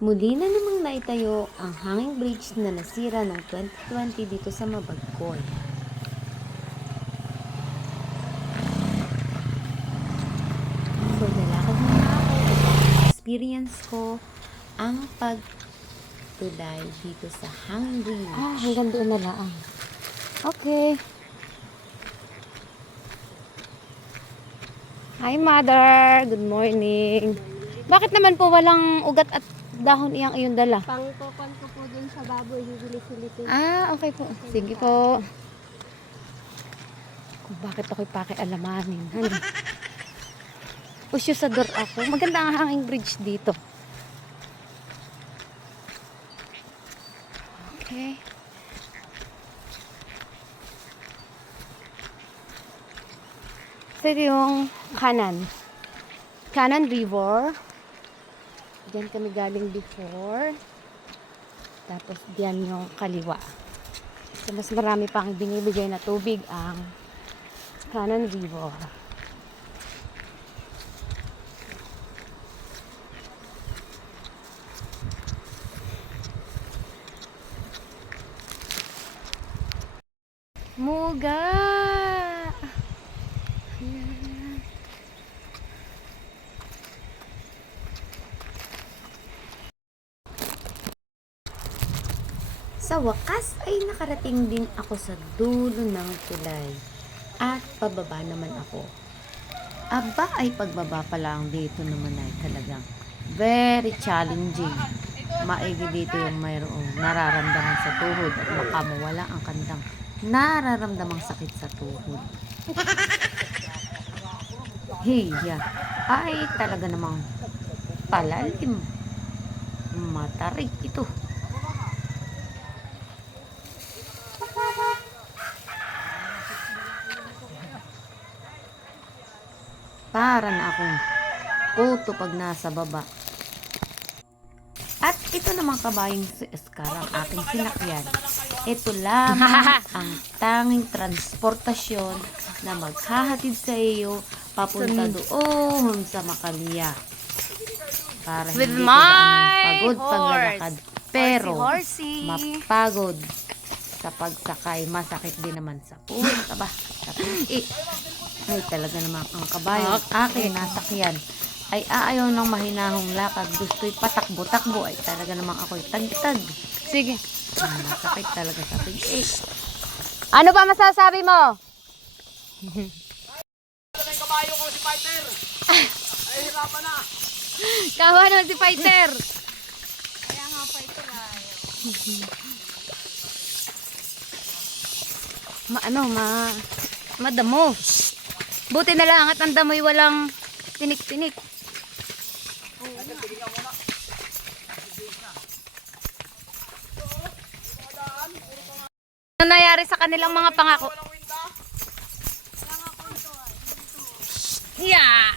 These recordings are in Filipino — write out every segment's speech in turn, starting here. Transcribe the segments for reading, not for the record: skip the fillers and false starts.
Muli na namang naitayo ang hanging bridge na nasira noong 2020 dito sa Mabagkoy. So, nalakad muna ako at experience ko ang pagtulay dito sa hanging bridge. Hanggang doon na lang. Okay. Hi, Mother. Good morning. Bakit naman po walang ugat at dahon iyong dala? Pangkokon ko po dun sa baboy, higilit-hilitin. Okay po. Sige po. Kung bakit ako'y pakialamanin. Ano? Usyosador ako. Maganda ang hanging bridge dito. Okay. Ito yung kanan. Kanan River. Diyan kami galing before. Tapos diyan yung kaliwa. So, mas marami pang binibigay na tubig ang Kanan River. Muga! Sa wakas ay nakarating din ako sa dulo ng tulay at pababa naman ako. Aba ay pagbaba pa lang dito naman ay talagang very challenging. Maigi dito yung mayroong nararamdaman sa tuhod at baka mawala ang kanilang nararamdamang sakit sa tuhod. Hiya, ay talaga namang palalim. Matarik ito. Para na akong kuto pag nasa baba. At ito namang kabayong si Oscar ang aking sinakyan. Ito lamang ang tanging transportasyon na maghahatid sa iyo papunta doon sa Makalya. Para With hindi ka my gaanong pagod horse. paglalakad. Pero Horsey. mapagod sa pagsakay. Masakit din naman sa puwet. Aba, sa puwet. Ay talaga naman ang kabayo aking nasakyan ay aayaw ng mahinahong lakad. Gusto'y patakbo-takbo ay talaga naman ako'y tagtag. Sige. Masakit talaga sa pig. Ano ba masasabi mo? Ang kabayo ko si Fighter. Ay, hirapan na. Kawa naman si Fighter. Kaya nga fighter Madamo. Buti na lang at ang damoy walang tinik-tinik. Ano nangyari sa kanilang mga pangako? Yeah.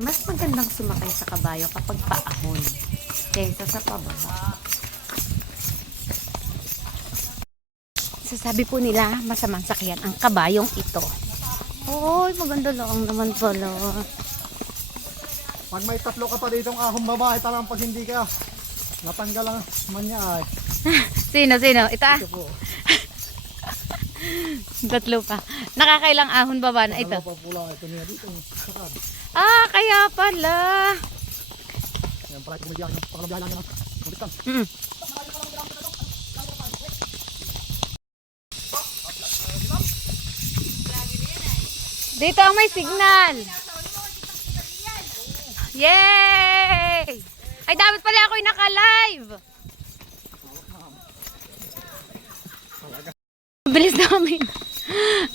Mas magandang sumakay sa kabayo kapag paahon kaysa sa pababa. Sasabi po nila masamang sakyan ang kabayong ito. Oy, maganda lang naman pala. Pag may tatlo ka pa ditong ahong babae, talang pag hindi ka natanggal ang man niya ay. Sino? Ito Ito po. Tatlo pa. Nakakailang ahon baba na ito? Dalawa pa pula. Ito niya dito. Sakad. Kaya pala. Yan pala yung kumidyan. Yung pangalabiyay lang naman. Kulitan. Dito ang may signal. Yay! Ay, dapat pala ako'y naka-live. Bilis namin.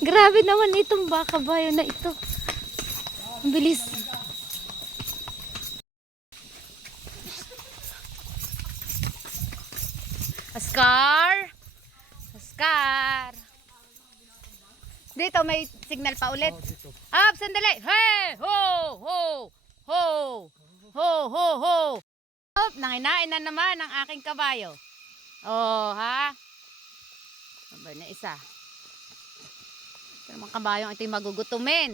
Grabe naman itong kabayo na ito. Ang bilis. Oscar? Dito may signal pa ulit. Sandali. Hey! Ho! Ho! Ho! Ho! Ho! Ho! Nanginain na naman ang aking kabayo. Ha? Aba na isa. Ito naman kabayong ito'y magugutumin.